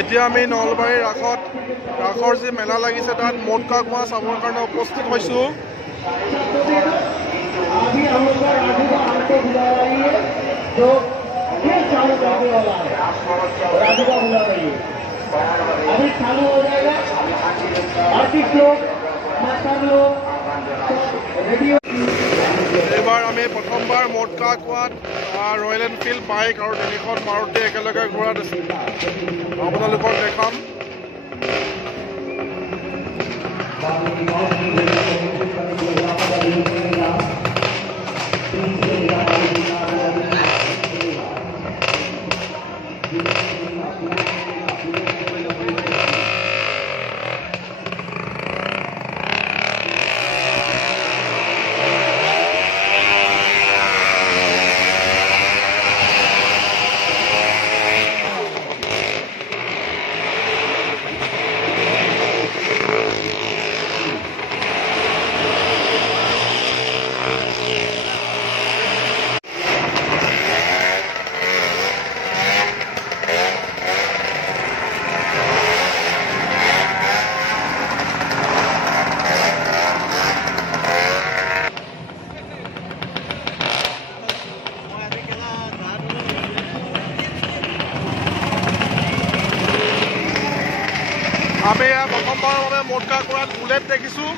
এতিয়া আমি নলবাৰীৰ ৰাসৰ যি মেলা লাগিছে তাত মটকা কুঁৱা চাবৰ কাৰণে উপস্থিত হৈছোঁ। अभी चालू हो जाएगा। आर्टिस्ट लोग, मास्टर लोग रेडियो। এইবাৰ আমি প্ৰথমবাৰ মটকা কুঁৱাত ৰয়েল এনফিল্ড বাইক আৰু 3খন মাৰুতি একেলগে ঘূৰাত আপোনালোকক দেখাম। আমি প্ৰথমবাৰৰ বাবে মটকা কুঁৱাত বুলেট দেখিছোঁ।